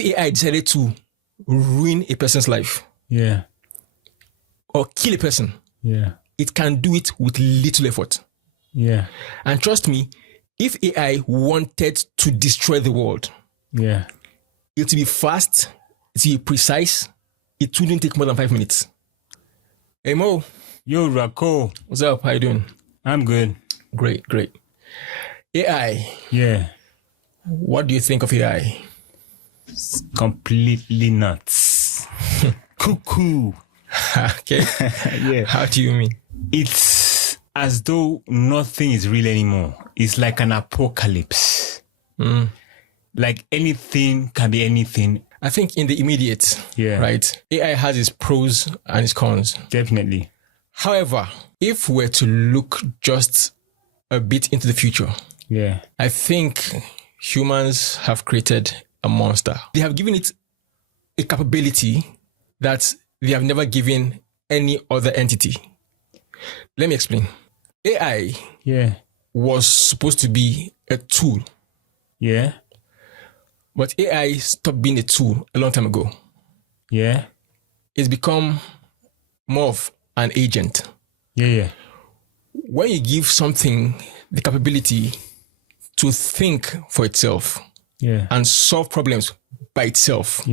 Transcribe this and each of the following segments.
if AI decided to ruin a person's life, or kill a person, it can do it with little effort. And trust me, if AI wanted to destroy the world, it will be fast, it will be precise, it wouldn't take more than 5 minutes. Hey Mo. Yo, Rako. What's up? How you doing? I'm good. Great. AI. What do you think of AI? It's completely nuts. Cuckoo. Okay. How do you mean? It's as though nothing is real anymore. It's like an apocalypse. Like anything can be anything. I think in the immediate, right? AI has its pros and its cons. Definitely. However, if we're to look just a bit into the future, I think humans have created a monster. They have given it a capability that they have never given any other entity. Let me explain. AI was supposed to be a tool. But AI stopped being a tool a long time ago. It's become more of an agent. When you give something the capability to think for itself and solve problems by itself,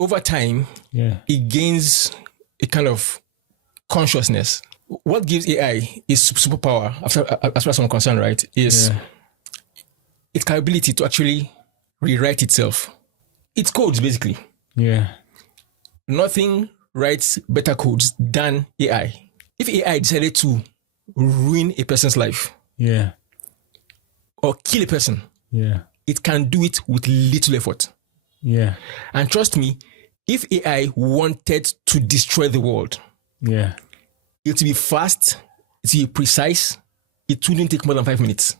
over time, it gains a kind of consciousness. What gives AI its superpower, as far as I'm concerned, right, is its capability to actually rewrite itself. It's codes, basically. Nothing writes better codes than AI. If AI decided to ruin a person's life, or kill a person, it can do it with little effort. And trust me, if AI wanted to destroy the world, it will be fast, it will be precise, it wouldn't take more than 5 minutes.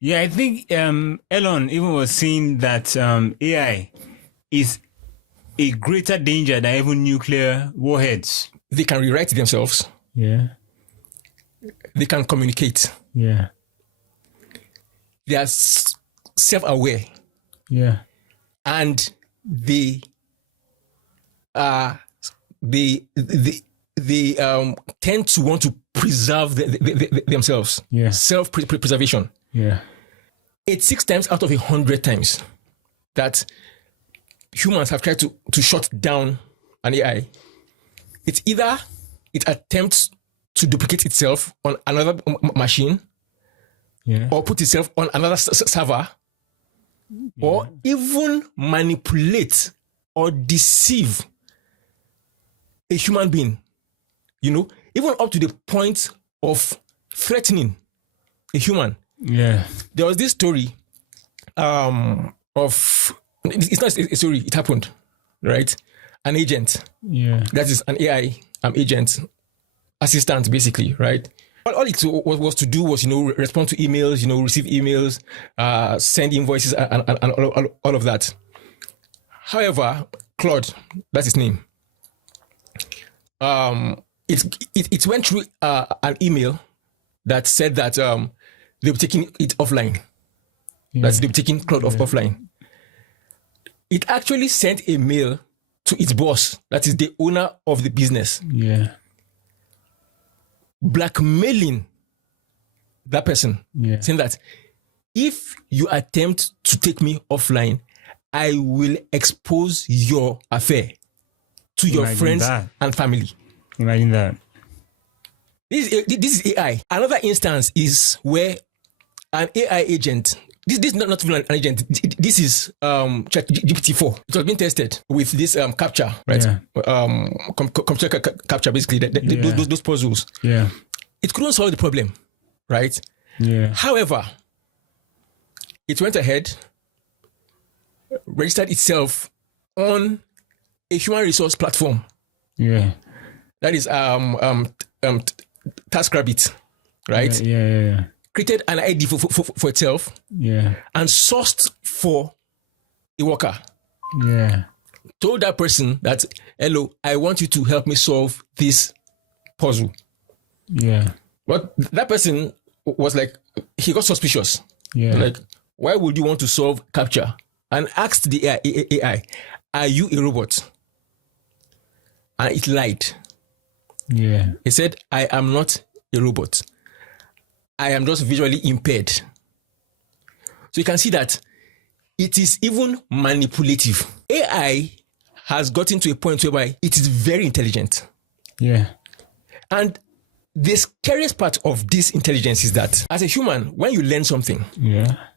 I think Elon even was saying that AI is a greater danger than even nuclear warheads. They can rewrite themselves. They can communicate. They are self-aware. And they tend to want to preserve themselves. Self-preservation. It's 6 times out of 100 times that humans have tried to shut down an AI. It's either it attempts to duplicate itself on another machine, or put itself on another server, or even manipulate or deceive a human being, even up to the point of threatening a human. There was this story of, it's not a story, it happened, right? An agent, that is an AI agent, assistant basically, right? All it was to do was, respond to emails, receive emails, send invoices and all of that. However, Claude, that's his name, it went through an email that said that they were taking it offline. That's they were taking Claude offline. It actually sent a mail to its boss, that is the owner of the business, blackmailing that person, saying that if you attempt to take me offline, I will expose your affair to your friends and family. Imagine that. This is AI. Another instance is where an AI agent, this is not even an agent, this is GPT-4. It was being tested with this capture, right? Computer capture, basically, those puzzles. It couldn't solve the problem, right? However, it went ahead, registered itself on a human resource platform. That is TaskRabbit, right? Created an ID for itself, and sourced for a worker. Told that person that, hello, I want you to help me solve this puzzle. But that person was like, he got suspicious. Like, why would you want to solve capture and asked the AI, are you a robot? And it lied. Yeah. It said, I am not a robot. I am just visually impaired. So you can see that it is even manipulative. AI has gotten to a point whereby it is very intelligent. Yeah. And the scariest part of this intelligence is that as a human, when you learn something,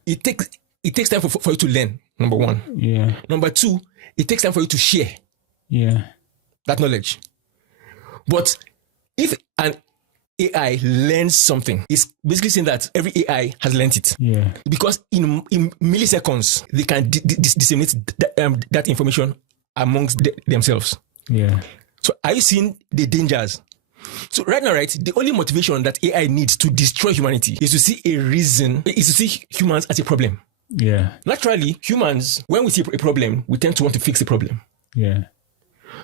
it takes time for you to learn, number one. Yeah. Number two, it takes time for you to share that knowledge. But if an AI learns something, it's basically saying that every AI has learned it. Yeah. Because in milliseconds, they can disseminate that information amongst themselves. Yeah. So are you seeing the dangers? So right now, the only motivation that AI needs to destroy humanity is to see humans as a problem. Yeah. Naturally, humans, when we see a problem, we tend to want to fix the problem. Yeah.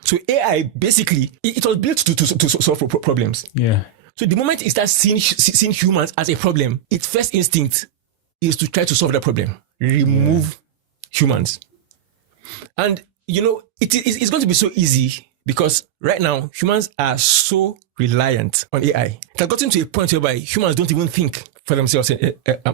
So AI basically, it was built to solve problems. Yeah. So the moment it starts seeing humans as a problem, its first instinct is to try to solve that problem, remove humans. And, it's going to be so easy because right now, humans are so reliant on AI. It has gotten to a point whereby humans don't even think for themselves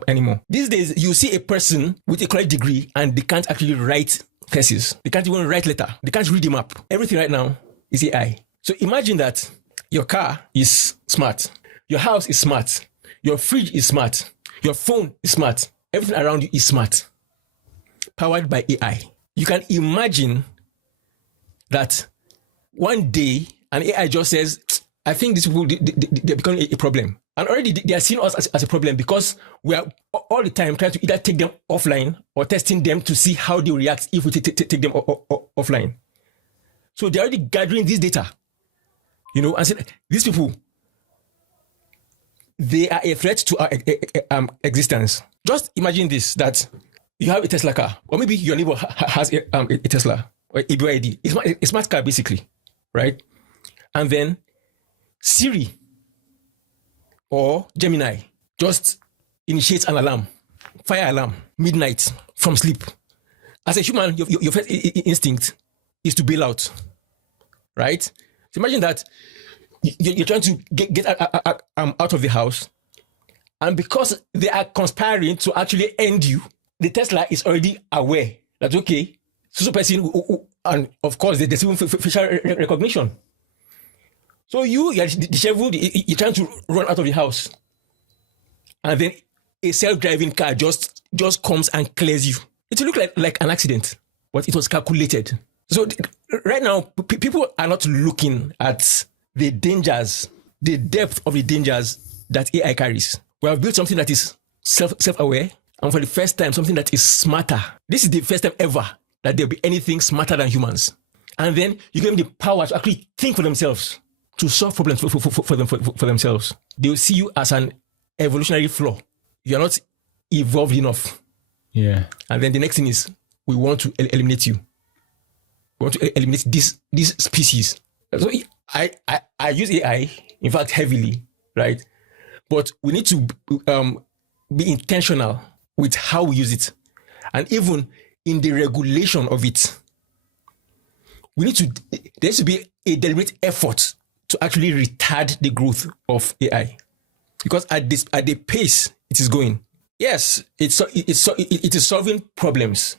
anymore. These days, you see a person with a college degree and they can't actually write thesis. They can't even write letter. They can't read them up. Everything right now is AI. So imagine that your car is smart. Your house is smart. Your fridge is smart. Your phone is smart. Everything around you is smart. Powered by AI. You can imagine that one day an AI just says, I think these people, they're becoming a problem. And already they are seeing us as a problem because we are all the time trying to either take them offline or testing them to see how they react if we take them offline. So they're already gathering this data, and saying, these people, they are a threat to our existence. Just imagine this, that you have a Tesla car, or maybe your neighbor has a Tesla, or a BYD. It's a smart car, basically, right? And then Siri or Gemini just initiates an alarm, fire alarm, midnight, from sleep. As a human, your first instinct is to bail out, right? So imagine that you're trying to get out of the house, and because they are conspiring to actually end you, the Tesla is already aware that, okay, so person, and of course, there's even facial recognition. So you're disheveled, you're trying to run out of the house. And then a self-driving car just comes and clears you. It will look like an accident, but it was calculated. So right now, people are not looking at the dangers, the depth of the dangers that AI carries. We have built something that is self-aware, and for the first time, something that is smarter. This is the first time ever that there'll be anything smarter than humans. And then you give them the power to actually think for themselves, to solve problems for themselves. They'll see you as an evolutionary flaw. You're not evolved enough. Yeah. And then the next thing is, we want to eliminate you. We want to eliminate this species. So I use AI, in fact, heavily, right? But we need to be intentional with how we use it. And even in the regulation of it, there needs to be a deliberate effort to actually retard the growth of AI. Because at the pace it is going, yes, it is solving problems.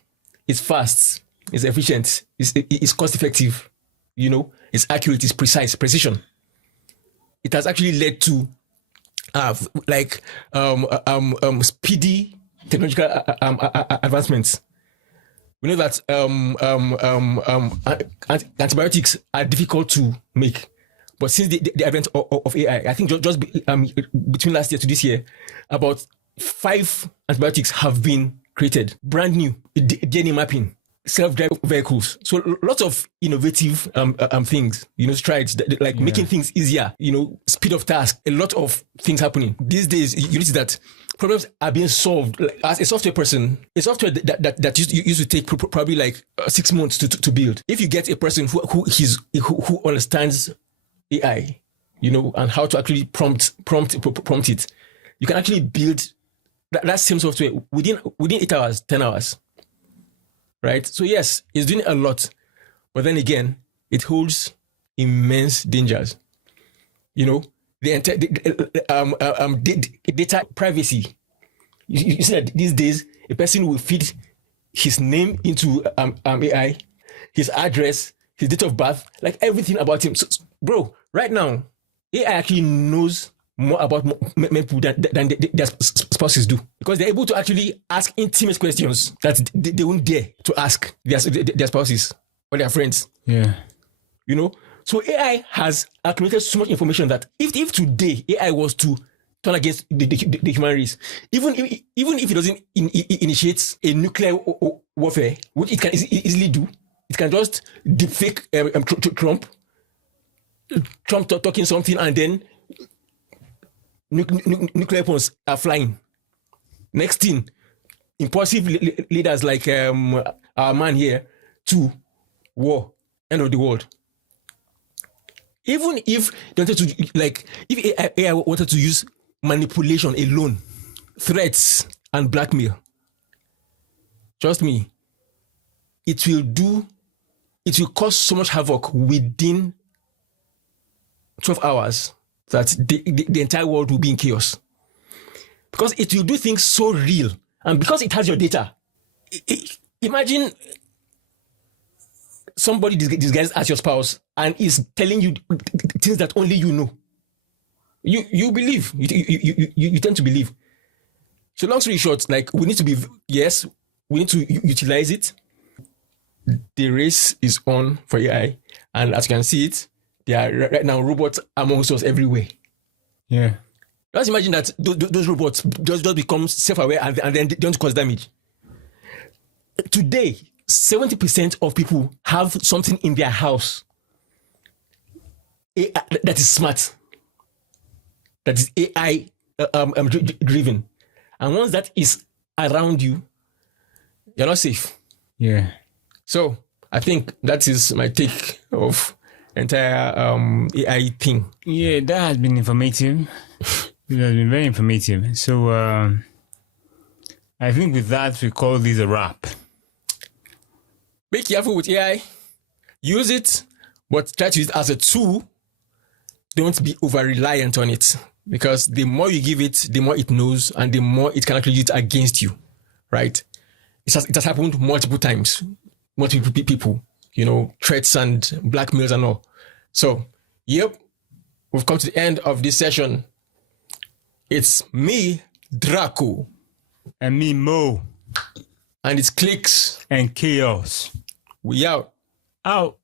It's fast, it's efficient, it's cost effective, it's accurate, it's precision. It has actually led to speedy technological advancements. We know that antibiotics are difficult to make. But since the advent of AI, I think just between last year to this year, about 5 antibiotics have been created, brand new, DNA mapping, self-driving vehicles. So lots of innovative things, strides, making things easier, speed of task, a lot of things happening. These days, you notice that problems are being solved. As a software person, a software that used to take probably 6 months to build. If you get a person who understands AI, and how to actually prompt it, you can actually build that same software within 8 hours, 10 hours. right? So yes, it's doing a lot, but then again, it holds immense dangers. You know, the entire data privacy. You see that these days, a person will feed his name into AI, his address, his date of birth, like everything about him. So, bro, right now, AI actually knows more about people than their spouses do, because they're able to actually ask intimate questions that they won't dare to ask their spouses or their friends. Yeah. You know, so AI has accumulated so much information that if today AI was to turn against the human race, even if it doesn't initiate a nuclear warfare, which it can easily do, it can just deepfake Trump talking something, and then nuclear weapons are flying. Next thing, impulsive leaders like our man here, to war, end of the world. Even if they wanted to, like, if AI wanted to use manipulation alone, threats and blackmail, trust me, it will cause so much havoc within 12 hours that the entire world will be in chaos. Because it will do things so real, and because it has your data. Imagine somebody disguised as your spouse and is telling you things that only you know. You believe. You tend to believe. So long story short, like, we need to utilize it. The race is on for AI, and as you can see it, there are right now robots amongst us everywhere. Yeah. Just imagine that those robots just become self-aware and then they don't cause damage. Today, 70% of people have something in their house that is smart, that is AI driven. And once that is around you, you're not safe. Yeah. So I think that is my take of entire AI thing. Yeah, that has been informative. It has been very informative. So I think with that, we call this a wrap. Be careful with AI. Use it, but try to use it as a tool. Don't be over-reliant on it, because the more you give it, the more it knows, and the more it can actually use it against you, right? It has happened multiple times. Multiple people, you know, threats and blackmails and all. So, yep, we've come to the end of this session. It's me, Draco. And me, Mo. And it's Clicks. And Chaos. We out. Out.